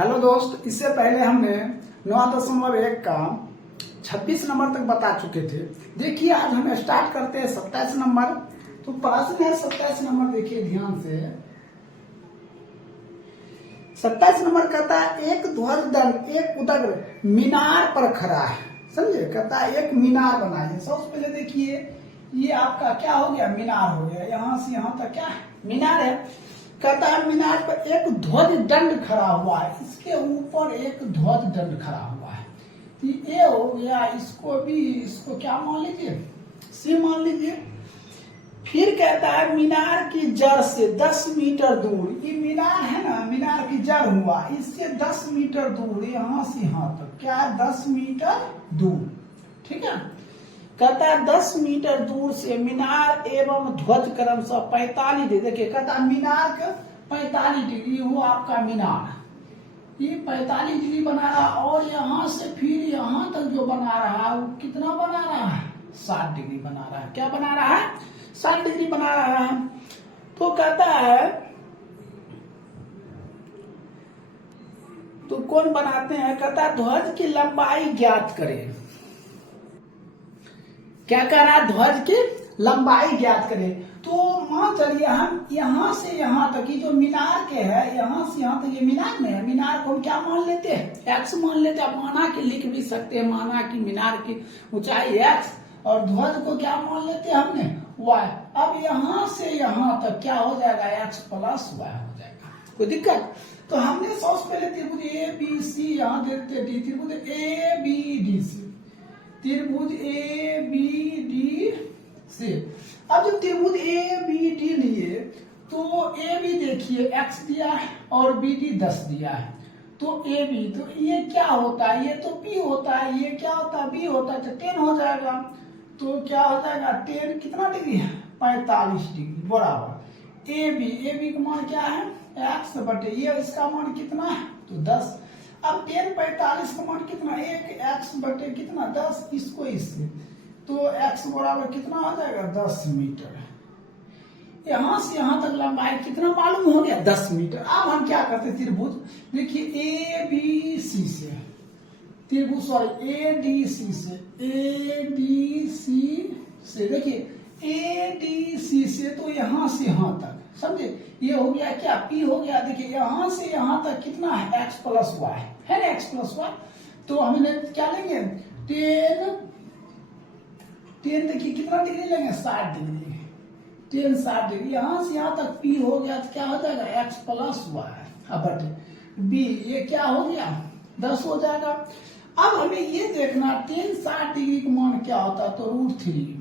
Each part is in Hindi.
हेलो दोस्त, इससे पहले हमने 9.1 का 26 नंबर तक बता चुके थे। देखिए आज हम स्टार्ट करते हैं 27 नंबर। तो प्रश्न है 27 नंबर, देखिए ध्यान से। 27 नंबर कहता है एक ध्वज दंड एक उदग्र मीनार पर खड़ा है। समझे? कहता है एक मीनार बनाइए। सबसे पहले देखिए ये आपका क्या हो गया, मीनार हो गया। यहां से यहां तक क्या है, मीनार है। कहता है मीनार पर एक ध्वज दंड खड़ा हुआ है, इसके ऊपर एक ध्वज दंड खड़ा हुआ है। तो ये हो गया, इसको भी इसको क्या मान लीजिए, सी मान लीजिए। फिर कहता है मीनार की जड़ से 10 मीटर दूर, ये मीनार है ना, मीनार की जड़ हुआ, इससे 10 मीटर दूर, यहां से यहां तक क्या है, 10 मीटर दूर। ठीक है। कहता है 10 मीटर दूर से मीनार एवं ध्वज क्रमशः 45 डिग्री। देखिए कहता है मीनार के 45 डिग्री वो आपका मीनार, ये 45 डिग्री बना रहा, और यहां से फिर यहां तक जो बना रहा है वो कितना बना रहा है, 60 डिग्री बना रहा है। क्या बना रहा है, 60 डिग्री बना रहा है। तो कहता है तो कौन बनाते हैं, कहता है ध्वज की लंबाई ज्ञात करें। क्या कह रहा है, ध्वज की लंबाई ज्ञात करें। तो मान चलिए हम यहां से यहां तक की जो मीनार के है, यहां से यहां तक ये मीनार में है, मीनार को हम क्या मान लेते हैं, एक्स मान लेते हैं। माना कि लिख भी सकते हैं, माना कि मीनार की ऊंचाई एक्स और ध्वज को क्या मान लेते हैं हमने, वाई। अब यहां से यहां तक क्या हो जाएगा, एक्स प्लस वाई हो जाएगा। कोई दिक्कत? तो हमने सबसे पहले त्रिभुज ए बी सी यहां देखते डी, त्रिभुज ए बी डी सी, त्रिभुज ए बी डी से। अब जब त्रिभुज ए बी डी लिए तो ए बी देखिए एक्स दिया है और बी डी 10 दिया है। तो ए बी, तो ये क्या होता है, ये तो पी होता है, ये क्या होता है, बी होता है, तो 10 हो जाएगा। तो क्या हो जाएगा, 10 कितना डिग्री है, 45 डिग्री बराबर ए बी का मान क्या है, एक्स बटे ये, इसका मान कितना है, तो 10। अब 10 45 का मान कितना, एक एक्स बटे कितना 10, इसको इससे, तो एक्स बराबर कितना हो जाएगा, 10 मीटर। यहां से यहां तक लंबाई कितना मालूम हो गया, 10 मीटर। अब हम क्या करते, त्रिभुज देखिए ए बी सी से, त्रिभुज सॉरी ए डी सी से, देखिए ए डी सी से, तो यहां से यहां तक, समझे, ये हो गया क्या, पी हो गया। देखिए यहां से यहां तक कितना है, एक्स प्लस वाई है ना, एक्स प्लस वाई। तो हमने क्या लेंगे, 10 देखिए कितना डिग्री लेंगे, 60 डिग्री, 10 60 डिग्री। यहां से यहां तक पी हो गया, तो क्या हो जाएगा, एक्स प्लस वाई बटे बी, ये क्या हो गया, 10 हो जाएगा। अब हमें ये देखना 10 60 डिग्री का मान क्या होता है, तो √3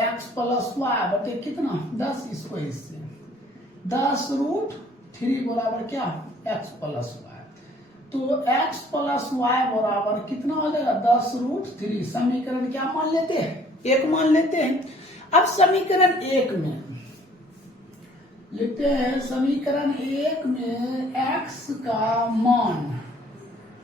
एक्स प्लस वाई बटे कितना, 10, इसको इससे 10√3 बराबर क्या, एक्स प्लस वाई। तो एक्स प्लस वाई बराबर कितना हो जाएगा, 10√3। समीकरण क्या मान लेते हैं, एक मान लेते हैं। अब समीकरण 1 में लिखते हैं, समीकरण 1 में एक्स का मान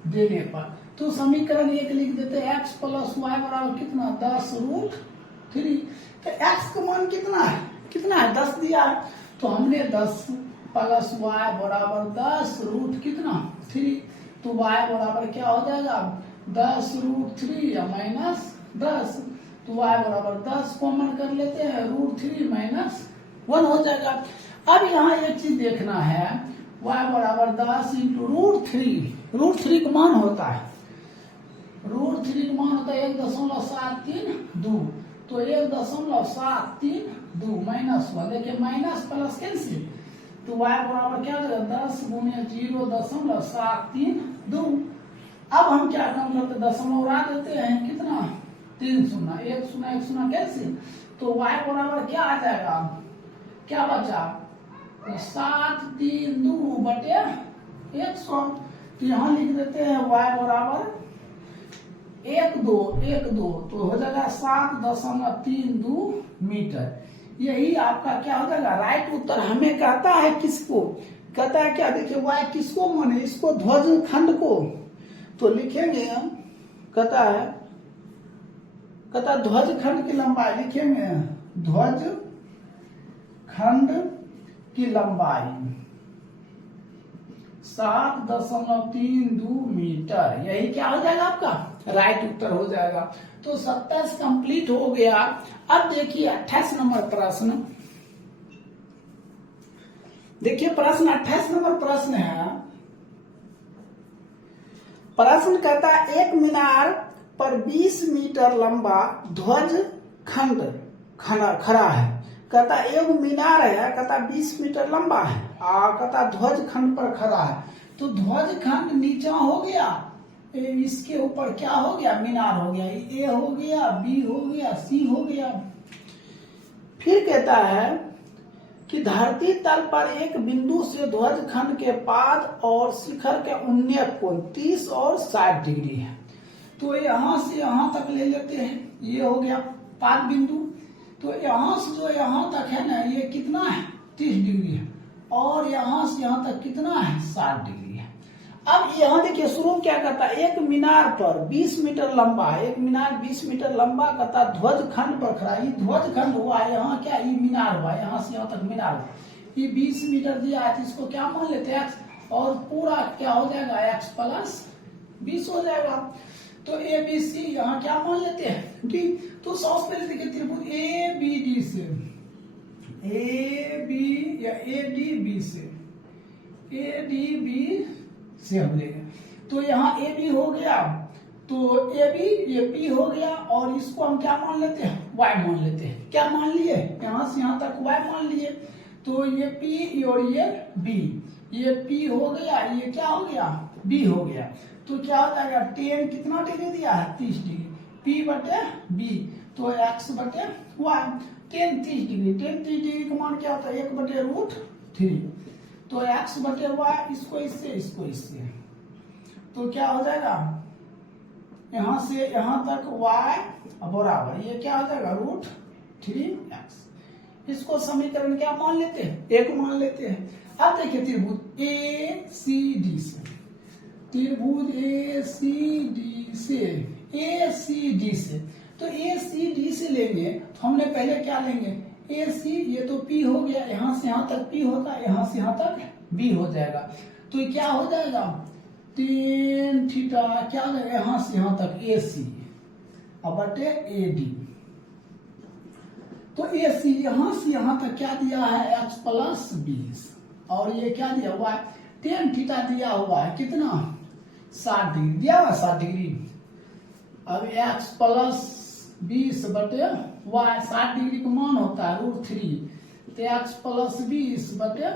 देने पर, तो समीकरण 1 लिख देते हैं, एक्स प्लस वाई बराबर कितना, 10√3। तो एक्स का मान कितना है, 10 दिया है। तो हमने 10 प्लस वाई बराबर 10 कितना 3, तो वाई बराबर क्या हो जाएगा, 10√3 या माइनस 10, तो वाई बराबर 10 कॉमन कर लेते हैं, √3 माइनस 1 हो जाएगा। अब यहाँ एक चीज देखना है, वाई बराबर 10 इंटू √3 का मान होता है, √3 का मान होता है 1.732, तो 1.732 माइनस 1, देखिए माइनस प्लस कैंसिल, तो y बराबर क्या हो जाएगा, 10 गुने 0.732। अब हम क्या काम करते, दशमलव उड़ा देते हैं, कितना 3 शून्य, 1 शून्य 1 शून्य कैंसिल, तो y बराबर क्या आ जाएगा, क्या बचा, 732 बटे 100। तो यहाँ लिख देते हैं y बराबर 1 2 तो हो जाएगा 7.32 मीटर। यही आपका क्या हो जाएगा, राइट उत्तर। हमें कहता है किसको, कहता है क्या, देखिए y किसको माने, इसको ध्वज खंड को, तो लिखेंगे हम, कहता है ध्वज खंड की लंबाई लिखेंगे, ध्वज खंड की लंबाई 7.32 मीटर। यही क्या हो जाएगा आपका राइट उत्तर हो जाएगा। तो 27 कंप्लीट हो गया। अब देखिए 28 नंबर प्रश्न। देखिए प्रश्न 28 नंबर प्रश्न है। प्रश्न कहता है एक मीनार पर 20 मीटर लंबा ध्वज खंड खड़ा है। कहता एक मीनार है, कहता 20 मीटर लंबा है, कहता ध्वज खंड पर खड़ा है। तो ध्वज खंड नीचा हो गया, इसके ऊपर क्या हो गया मीनार हो गया, ए हो गया, बी हो गया, सी हो गया। फिर कहता है कि धरती तल पर एक बिंदु से ध्वज खंड के पाद और शिखर के उन्नत कोण 30 और 60 डिग्री है। तो यहां से यहां तक ले लेते हैं, ये हो गया पाद बिंदु। तो यहां से जो यहां तक है ना, ये कितना है 30 डिग्री है, और यहां से यहां तक कितना है 60 डिग्री है। अब यहाँ देखिए शुरू क्या करता है, एक मीनार पर 20 मीटर लंबा है, एक मीनार 20 मीटर लंबा करता ध्वज खंड पर खड़ा। ये ध्वज खंड हुआ, यहाँ क्या ये मीनार हुआ, यहाँ से यहाँ तक मीनार हुआ। ये 20 मीटर दिया है, तो इसको क्या मान लेते हैं एक्स, और पूरा क्या हो जाएगा एक्स प्लस 20 हो जाएगा। तो ए बी सी यहाँ क्या मान लेते हैं डी। तो सबसे पहले देखिए त्रिभुज ए बी डी से, ए बी या ए डी बी से, ए डी बी से हम लेंगे। तो यहाँ ए बी हो गया, तो ए बी ये पी हो गया, और इसको हम क्या मान लेते हैं वाई मान लेते हैं। क्या मान लिए, यहाँ से यहाँ तक वाई मान लिए। तो ये पी और ये बी, ये पी हो गया, ये क्या हो गया बी हो गया। तो क्या हो जाएगा 10 कितना डिग्री दिया है 30 डिग्री, पी बटे बी, तो एक्स बटे वाई। 10 30 डिग्री, 10 30 डिग्री का मान क्या होता है 1/√3। तो एक्स बटे वाई, इसको इससे इसको इससे, तो क्या हो जाएगा यहां से यहां तक वाई बराबर ये क्या हो जाएगा √3x। इसको समीकरण क्या मान लेते हैं, एक मान लेते हैं। अब देखिए त्रिभुज ए सी डी से, त्रिभुज ए सी डी से, ए सी डी से, तो ए सी डी से लेंगे तो हमने पहले क्या लेंगे ए सी, ये तो पी हो गया, यहां से यहां तक पी होता है, यहां से यहां तक बी हो जाएगा। तो क्या हो जाएगा 10 थीटा क्या हो जाएगा यहां से यहां तक ए सी बटे ए डी। तो ए सी यहां से यहां तक क्या दिया है एक्स प्लस 20, और ये क्या दिया हुआ है 10 थीटा दिया हुआ है, कितना 60 डिग्री दिया हुआ 60 डिग्री। अब एक्स प्लस 20 बटे वाई, 60 डिग्री का मान होता है √3, तो एक्स प्लस 20 बटे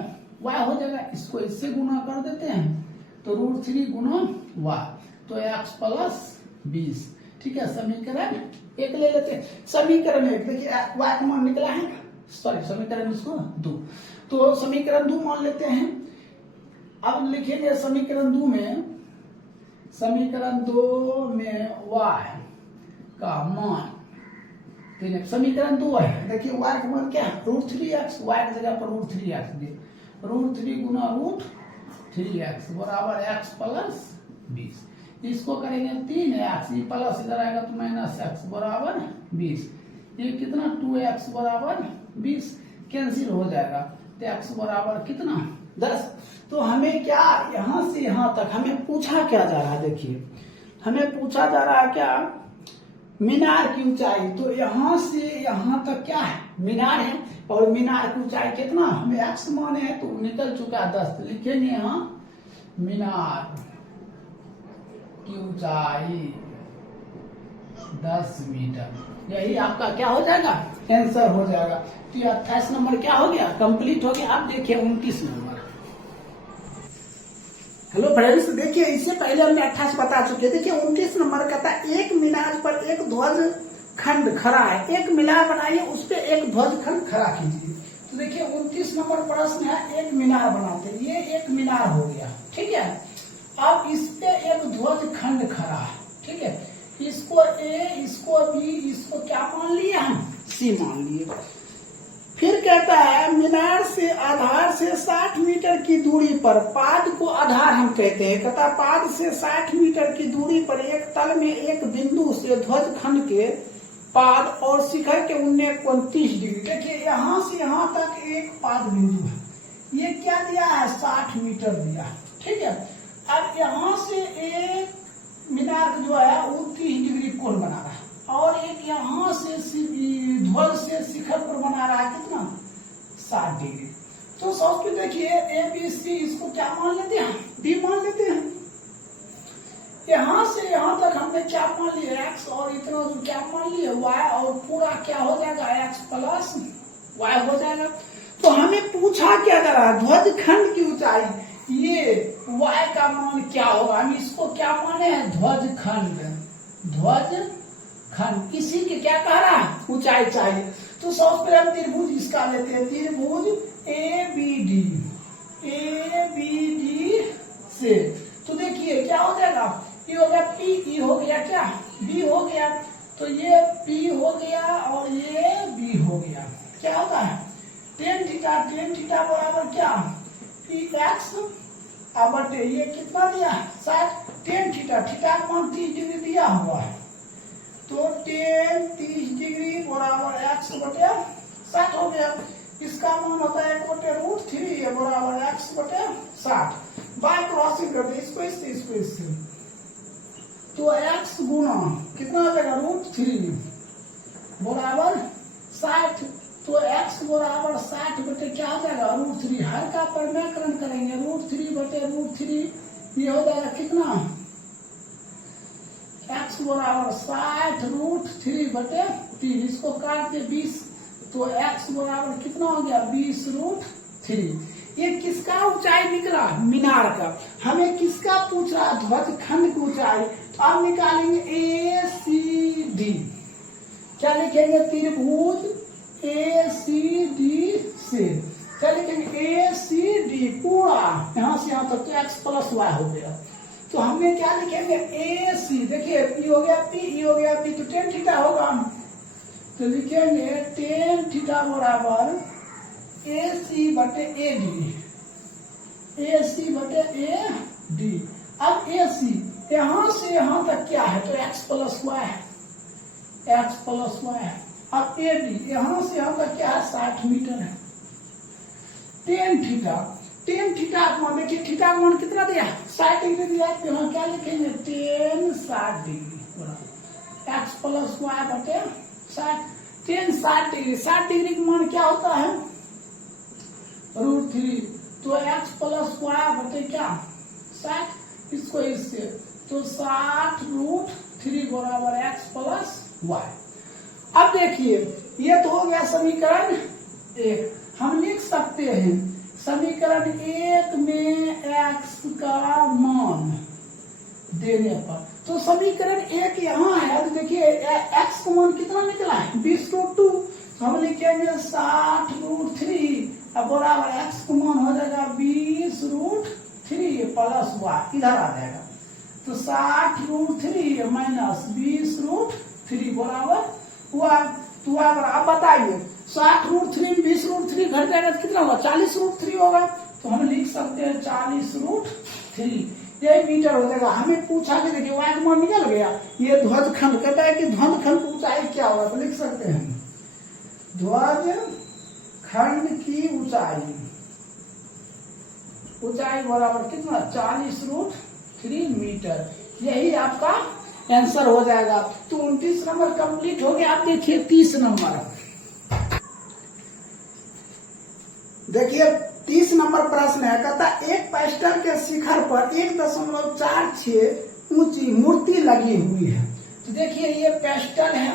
वाई हो जाएगा। इसको इससे गुना कर देते हैं, तो √3 गुना वाई, तो एक्स प्लस 20। ठीक है, समीकरण एक ले लेते हैं। समीकरण एक देखिए वाई का मान निकला है, सॉरी समीकरण इसको 2, तो समीकरण 2 मान लेते हैं। अब लिखेंगे समीकरण 2 में, समीकरण 2 में y का मान, समीकरण 2 है, देखिए y का मान क्या है √3x, y की जगह पर √3x दे, √3 गुना √3x बराबर x प्लस 20। इसको करेंगे 3x, ये प्लस इधर आएगा तो माइनस x बराबर 20। ये कितना 2x बराबर 20 कैंसिल हो जाएगा, तो x बराबर कितना 10। तो हमें क्या यहां से यहां तक हमें पूछा क्या जा रहा है, देखिए हमें पूछा जा रहा है क्या मीनार की ऊंचाई। तो यहां से यहां तक क्या है मीनार है, और मीनार की ऊंचाई कितना हमें x माने है, तो निकल चुका है 10। लिखेंगे यहाँ मीनार की ऊंचाई 10 मीटर, यही आपका क्या हो जाएगा आंसर हो जाएगा। तो ये 28 नंबर क्या हो गया कंप्लीट हो गया। अब देखिए 29 नंबर। हेलो फ्रेंड्स, देखिए इससे पहले हमने 28 बता चुके हैं। देखिए 29 नंबर कहता है एक मीनार पर एक ध्वज खंड खड़ा है, एक मीनार बनाइए उस पर एक ध्वज खंड खड़ा कीजिए। तो देखिए 29 नंबर प्रश्न है, एक मीनार बनाते हैं, ये एक मीनार हो गया, ठीक है। अब इस पे एक ध्वज खंड खड़ा है, ठीक है। इसको ए, इसको बी, इसको क्या मान लिए हम सी मान लिए। फिर कहता है मीनार से आधार से 60 मीटर की दूरी पर, पाद को आधार हम कहते हैं, कहता पाद से 60 मीटर की दूरी पर एक तल में एक बिंदु से ध्वज खंड के पाद और शिखर के उन्नत कोण 30 डिग्री। देखिए यहां से यहां तक एक पाद बिंदु है, ये क्या दिया है 60 मीटर दिया है, ठीक है। अब यहाँ से एक मीनार जो है वो 30 डिग्री कोण बना रहा है और एक यहाँ से ध्वज से शिखर पर बना रहा है कितना 60 डिग्री। तो सबसे देखिए ABC इसको क्या मान लेते हैं D मान लेते हैं। यहाँ से यहाँ तक हमने क्या मान लिया x और इतना दूर क्या मान लिया y और पूरा क्या हो जाएगा x प्लस y हो जाएगा। तो हमें पूछा क्या जा रहा है ध्वज खंड की ऊंचाई ये y का मान क्या होगा। हम इसको क्या माने हैं ध्वज खंड इसी के क्या कह रहा है ऊंचाई चाहिए। तो सबसे पहले हम त्रिभुज इसका लेते हैं त्रिभुज ABD से। तो देखिए क्या हो जाएगा ये हो गया P ये हो गया क्या B हो गया। तो ये P हो गया और ये B हो गया। क्या होता है tan थीटा बराबर क्या px बटे ये कितना दिया 60 tan थीटा का मान 30 डिग्री दिया हुआ है। तो tan 30 डिग्री बराबर x बटे 60 हो गया। इसका मान होता है √3 बराबर x बटे 60 बाय क्रॉसिंग करते इसको इससे तो x गुना कितना हो जाएगा √3 बराबर 60। तो x बराबर 60 बटे क्या हो जाएगा √3 हर का परिमाणकरण करेंगे √3 बटे √3 ये हो जाएगा कितना x बराबर 60 √3 बटे 3 इसको काट के 20 तो x बराबर कितना हो गया 20 √3। ये किसका ऊंचाई निकला मीनार का। हमें किसका पूछ रहा ध्वज खंड की ऊंचाई। तो अब निकालेंगे ACD क्या लिखेंगे त्रिभुज ACD से क्या लिखेंगे ACD पूरा यहाँ से यहाँ तक तो x प्लस y हो गया। तो हमने क्या लिखेंगे AC देखिए P हो गया P E हो गया P तो tan थीटा होगा। तो लिखेंगे tan थीटा बराबर AC बटे AD। अब AC यहाँ से यहाँ तक क्या है तो x प्लस y है। अब AD यहाँ से यहाँ तक क्या है 60 मीटर है। tan थीटा मान देखिए थीटा मान कितना दिया 60 डिग्री दिया। तो यहाँ क्या लिखेंगे tan 60 degree x plus y बटे 60 tan 60 डिग्री 60 डिग्री का मान क्या होता है √3 तो x प्लस y बटे क्या 60 इसको इससे तो 60 √3 बराबर x प्लस y। अब देखिए ये तो हो गया समीकरण 1। हम लिख सकते हैं समीकरण 1 में x का मान देने पर। तो समीकरण 1 यहाँ है तो देखिए x का मान कितना निकला है 20√2। हम लिखेंगे 60 √3 अब बराबर x का मान हो जाएगा 20√3 प्लस y इधर आ जाएगा। तो 60 √3 माइनस 20√3 बराबर तो आप बताइए 60 √3 20√3 घट जाएगा तो कितना होगा 40 √3 होगा। तो हम लिख सकते हैं 40 √3 यही मीटर हो जाएगा। हमें पूछा कि देखिए y का मान निकल गया। ये ध्वज खंड कहता है कि ध्वज खंड की ऊंचाई क्या होगा। तो लिख सकते हैं ध्वज खंड की ऊंचाई बराबर कितना 40 √3 मीटर। यही आपका आंसर हो जाएगा। तो 29 नंबर कंप्लीट हो गया। आप देखिए 30 नंबर देखिए 30 नंबर प्रश्न है कहता एक पेस्टल के शिखर पर 1.46 ऊंची मूर्ति लगी हुई है। तो देखिए ये पेस्टल है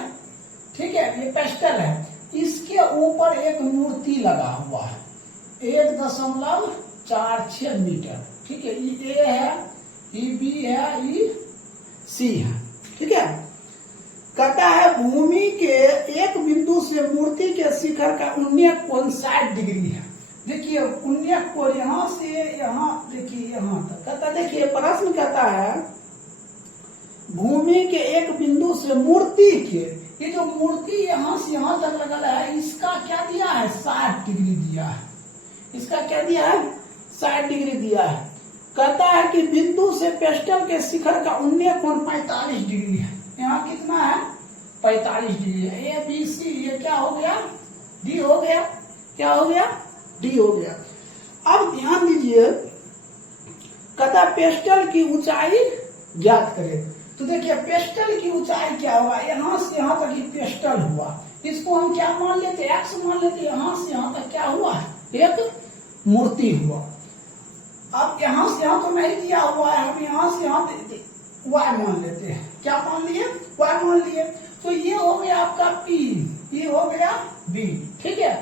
ठीक है ये पेस्टल है इसके ऊपर एक मूर्ति लगा हुआ है 1.46 मीटर ठीक है। ये A है ये B है ये C है ठीक है। कहता है भूमि के एक बिंदु से मूर्ति के शिखर का उन्नय कोण 60 डिग्री है। देखिए उन्नय कोण यहाँ से यहाँ देखिए यहाँ तक कहता देखिए प्रश्न कहता है भूमि के एक बिंदु से मूर्ति के ये जो मूर्ति यहाँ से यहाँ तक लगा है इसका क्या दिया है 60 डिग्री दिया है। इसका क्या दिया है 60 डिग्री दिया है। कहता है कि बिंदु से पेस्टल के शिखर का उन्नय कोण 45 डिग्री है। यहाँ कितना है 45 डिग्री है। A B C ये क्या हो गया D हो गया। क्या हो गया D हो गया। अब ध्यान दीजिए कहता है पेस्टल की ऊंचाई ज्ञात करें। तो देखिए पेस्टल की ऊंचाई क्या होगा, यहां से यहां तक ये पेस्टल हुआ, इसको हम क्या मान लेते, एक्स मान लेते। यहां से यहां तक क्या हुआ, एक मूर्ति हुआ। अब यहां से यहां तो नहीं दिया हुआ है, हम यहां से यहां वाई मान लेते हैं। क्या मान लिए, वाई मान लिए। तो ये हो गया आपका पी, ये हो गया बी, ठीक है।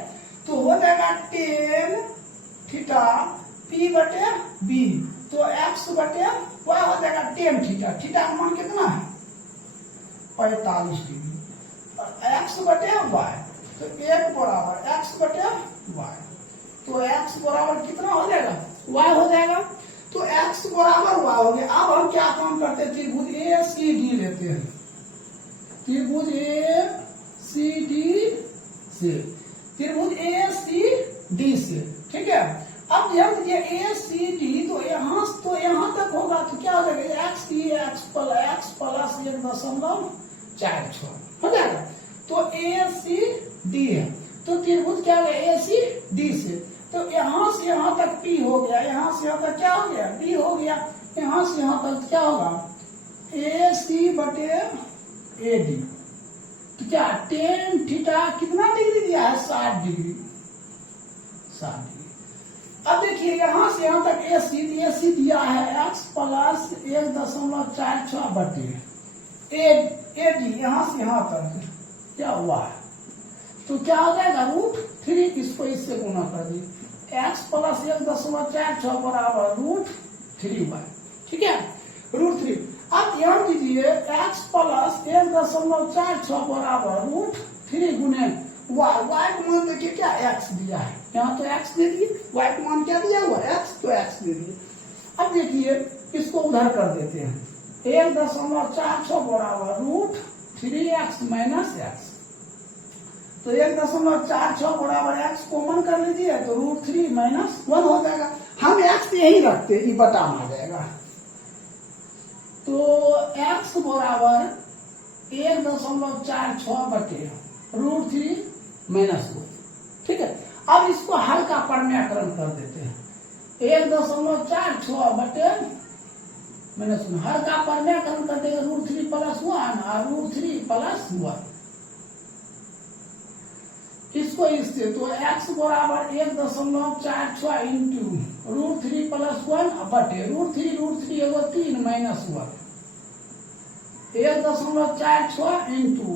तो हो जाएगा टेन थीटा पी बटे बी, तो एक्स बटे वाई हो जाएगा टेन थीटा। थीटा का मान कितना है 45 डिग्री, और एक्स बटे वाई, तो एक बराबर एक्स बटे वाई, तो एक्स बराबर कितना हो जाएगा, वाई हो जाएगा। तो एक्स बराबर वाई हो गया। अब हम क्या काम करते हैं, त्रिभुज ए सी डी लेते हैं, त्रिभुज ए सी डी से, त्रिभुज ए सी डी से, ठीक है। अब ध्यान दीजिए ए सी डी तो यहां तक होगा, तो क्या हो जाएगा एक्स प्लस 1.46 हो जाएगा। तो ए सी डी है, तो त्रिभुज क्या होगा ए सी डी से, तो यहां से यहां तक पी हो गया, यहां से यहां तक क्या हो गया डी हो गया, यहां से यहां तक क्या होगा ए सी बटे ए डी। तो क्या टेन थीटा कितना डिग्री दिया है 60 डिग्री, 60 डिग्री। अब देखिए यहां से यहां तक ए सी दिया है एक्स प्लस 1.46 बटे ए डी, यहां से यहां तक क्या हुआ है, तो क्या हो जाएगा √3, इसको इससे गुना कर दी, एक्स प्लस 1.46 बराबर √3y, ठीक है, √3। अब ध्यान दीजिए एक्स प्लस 1.46 बराबर √3 गुने वाई, वाई को मान देखिए क्या एक्स दिया है, यहाँ तो एक्स दे दिए, वाई को मान क्या दिया हुआ एक्स, तो एक्स दे दिए। अब देखिए इसको उधर कर देते हैं, 1.46 बराबर √3x माइनस एक्स, तो 1.46 बराबर एक्स कॉमन कर लीजिए, तो √3 माइनस 1 हो जाएगा। हम एक्स यही रखते, ये बटा में आ जाएगा, तो एक्स बराबर 1.46 बटे √3 माइनस 1, ठीक है। अब इसको हल्का परम्याकरण कर देते हैं, 1.46 बटे माइनस 1, हल्का परम्याकरण कर देगा √3 प्लस 1 और √3 प्लस 1, इसको इससे, तो x बराबर 1.46 इंटू √3 प्लस 1 बटे √3 एगो 3 माइनस 1, 1.46 इंटू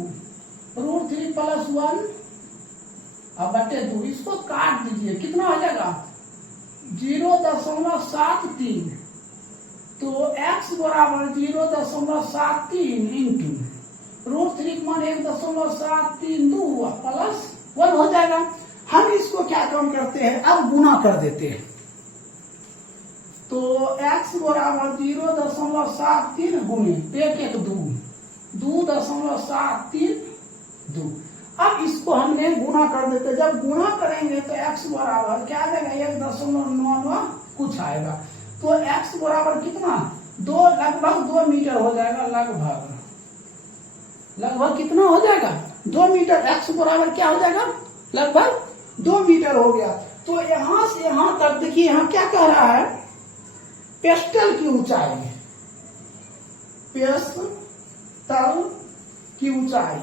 √3 प्लस 1 बटे 2, इसको काट दीजिए, कितना हो जाएगा 0.73, तो x बराबर 0.73 इंटू √3 मान 1.732 प्लस 1 हो जाएगा। हम इसको क्या काम करते हैं, अब गुना कर देते हैं, तो x बराबर 0.73 गुने 2.732। अब इसको हमने गुना कर देते, जब गुना करेंगे तो x बराबर क्या आ जाएगा 1.99 कुछ आएगा, तो x बराबर कितना लगभग 2 मीटर हो जाएगा, लगभग कितना हो जाएगा 2 मीटर। x बराबर क्या हो जाएगा लगभग 2 मीटर हो गया। तो यहां से यहां तक देखिए, यहां क्या कह रहा है पेस्टल की ऊंचाई, पेस्टल की ऊंचाई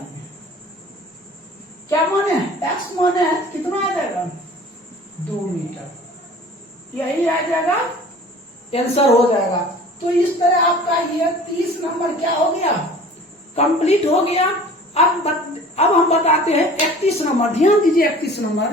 क्या माने x माने है, कितना आ जाएगा 2 मीटर, यही आ जाएगा, आंसर हो जाएगा। तो इस तरह आपका ये 30 नंबर क्या हो गया कंप्लीट हो गया। अब हम बताते हैं 31 नंबर, ध्यान दीजिए 31 नंबर